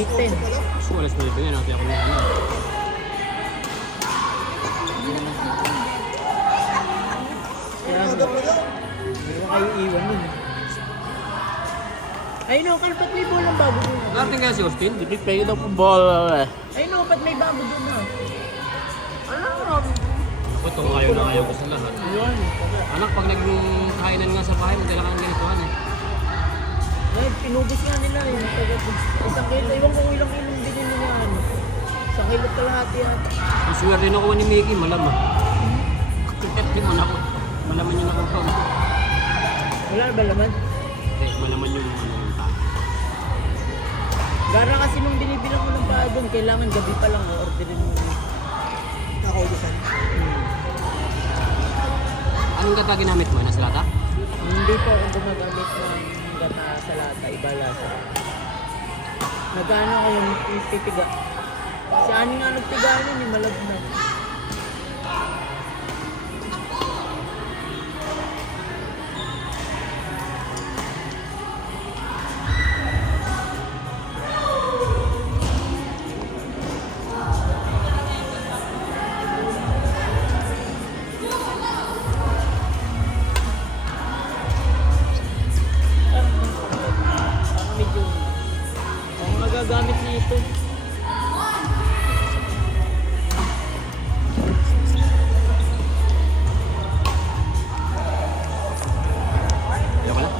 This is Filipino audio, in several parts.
8:10. So, alas 9 nga, natin ako na ano. Kaya nga. Meron kayo iwan nun. Ay no, ba't may bolang bago doon? Darating kaya si Austin? Hindi pwede daw po ball. Ay no, ba't may bago doon na? Ako, ito ayaw ko sa lahat. Ayun. Anak, pag nagkainan nga sa bahay, magdala ka ng ganituhan eh. Ay, pinubos nga nila yun. Isang kilo, iwan ko ilang ilong din nila yan. Isang kilo kalahati yan. Ang swerte na kuha ni Mickey, malamang. Hindi mo na ako. Malaman yun ako pa. Wala ba laman? Hindi, malaman yung ano yung tayo. Gara kasi nung binibilang ko ng bagon, kailangan gabi pa lang orderin mo. Nakaubusan. Anong gata ginamit mo? Nasa lata? Hindi po ako gumagamit ng gata sa lata, iba lasa. Nag-ano ko yung pipiga. Si Ani nga nagpiga nun, malabnag. Parang medyo ako nagagamit nito. Ayaw ka na?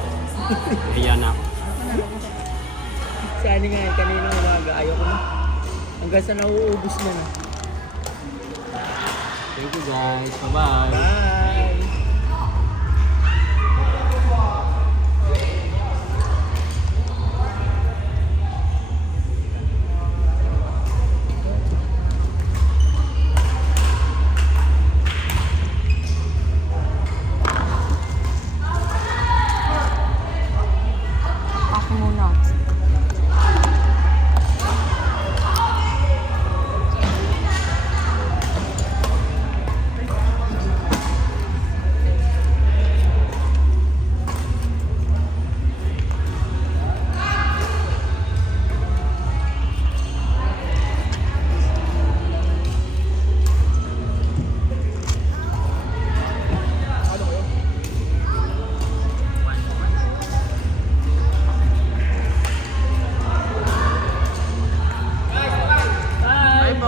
Kaya na ako. Si Ani nga yan, kanina umaga, ayaw ko na. Hanggang sa nauubos na na. Thank you guys. Bye-bye. Bye! Ako muna. Bye po!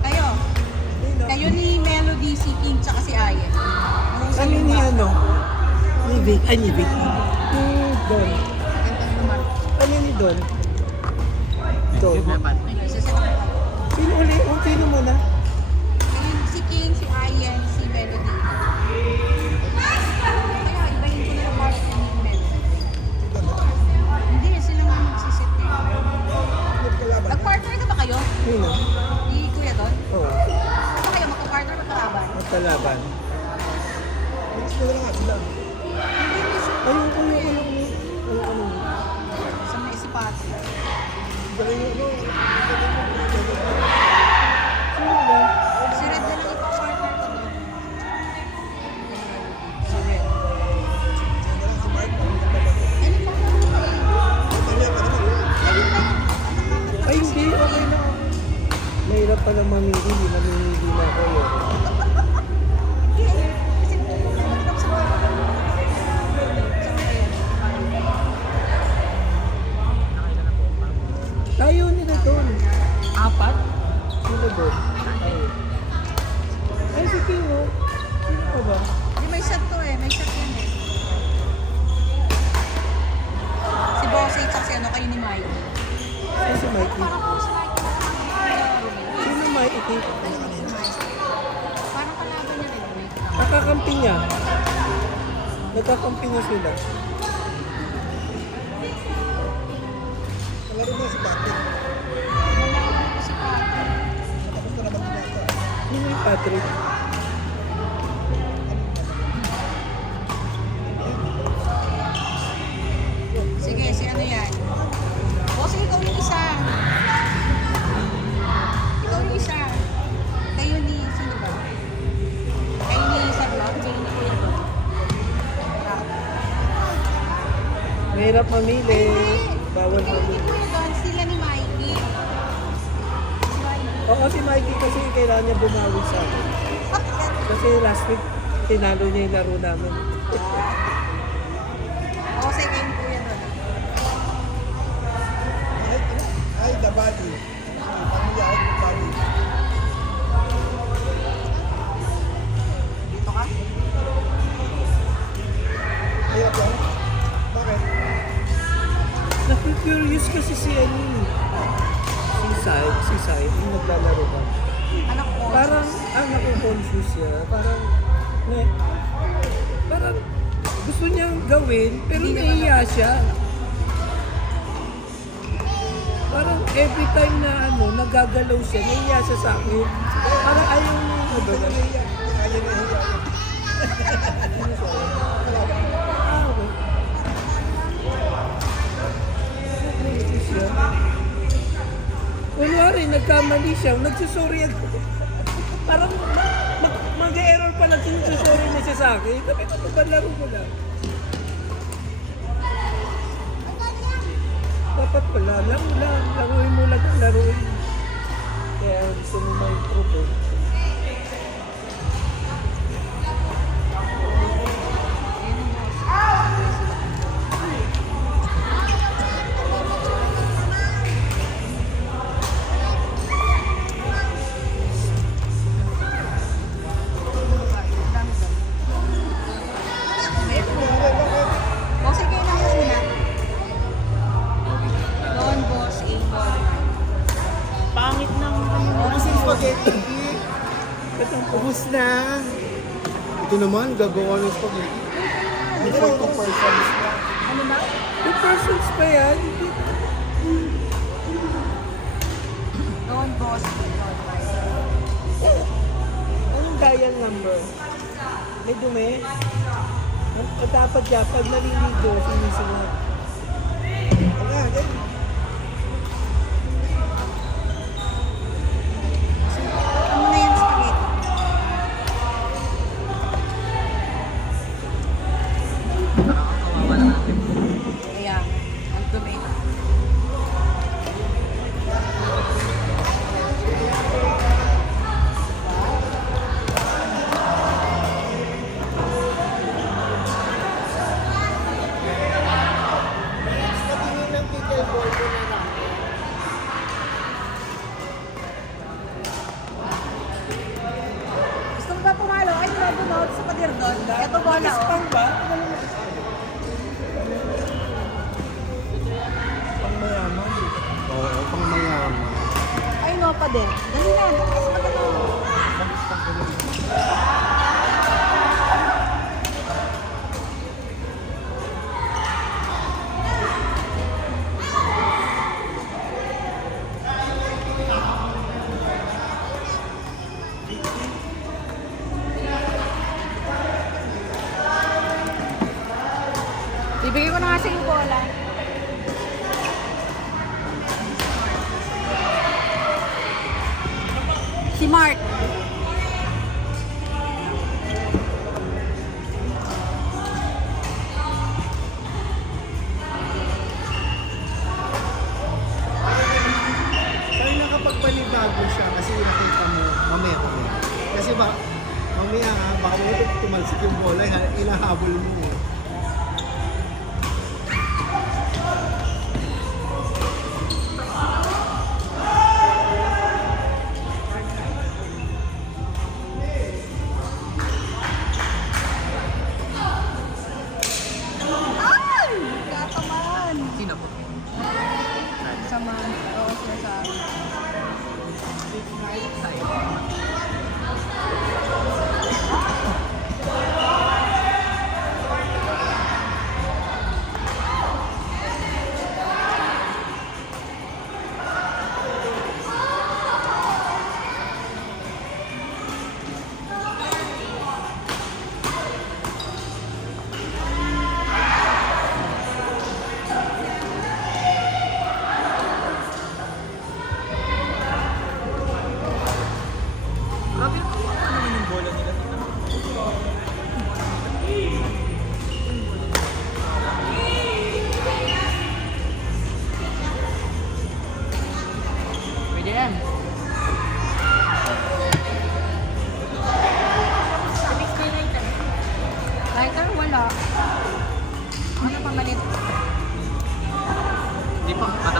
Kayo. Kayo ni Melody, si King, tsaka si Ayen. Anong Kami ni ano? Ni Vic. Ay, ni Vic. Ni Don. Gandang naman. Ano ni Don? Don. Isa sila. Sino uli? Sino muna? Kayo, si King, si Ayen, si Melody. Kaya, ibahin ko na yung part ni Melody. Hindi, sila nga magsisit eh. Nag-partner na ba kayo? Sino? Ni Kuya Don? Oo. Ano kayo, magka-partner magkalaban? Magkalaban. Mix mo na lang sila. Hindi, miss. Ayoko. Sa may sipati. Sino ba? Si Red na lang ipa-partner ko doon. Si Red. Ano pa? Ayun na yun. Ay, hindi. Okay na. Mahirap pala mamili. Namimili na ako. Kasi mahirap sa mga. Tayo nila doon. Apat? Sino doon? Ay, si Kino. Sino ka ba? Hindi, may shot to eh. May shot yan eh. Si Bossy, tsaka si ano kayo ni Mike. Sino si Mikey? Parang po si Mike. Sino Mikey? Parang kalaban niya rin. Nakakampi niya. Nagkakampi niya sila. Kalaro na si Patrick. Si Patrick. Sino yung Patrick? Sige, si ano yan? mamili. Bawal mamili. Doon sila ni Mikey. Oo, si Mikey kasi kailangan niya bumawi sa akin. Kasi last week, tinalo niya yung laro namin. Ako sa game ko yan doon. Ay, the body. Pamilya ay the body. Dito ka? Ay, ako? Bakit? Naku-curious kasi si Sai, yung naglalaro ba? Anak ko. Parang, naku-confuse siya. Parang gusto niyang gawin, pero nahiya siya. Parang every time na nagagalaw siya, nahiya siya sa akin. Parang ayaw niya yung Kaya niya hiya. okay. Nahiya siya. Kunwari, nagkamali siya, nagsusorry ako. Parang mag-error pa lang nagsusorry na siya sa akin. Sabi ko, laro mo lang. Dapat pala, laruin mo lang ang laruin. Kaya gusto mo ma-improve. O sige na muna. Doon, boss. A-ball. Pangit ng Kasi spaghetti. Ubus na. Ito naman, gagawa ng spaghetti. Hindi for 2 persons na. Ano ba? 2 persons pa yan. Doon, boss. A-ball. Anong dial number? May dumi? Dapat yan, pag naliligo, sinisunod. Wala, din. Ano na yung spaghetti? Nakakawawa na natin. Kaya, ang dumi. Patingin ng pickleball ko na lang. Gusto mo ba pumalo? Ay, grabe mo sa pader doon. Ito bola, oh. Pang ba? Pang mayaman. Oo, pang mayaman. Ay, no, pader. Dali na. Mas maganda. Bibigay ko na nga sa yung bola. Si Mark. Pero nakapagpanibago siya kasi nakita mo, mamaya kami. Kasi mamaya baka mo tumalsik yung bola, inahabol mo. Ay! Kataman. Sino po? Sa mom. Oo, sir, sa akin. Grabe, ano naman yung Patapos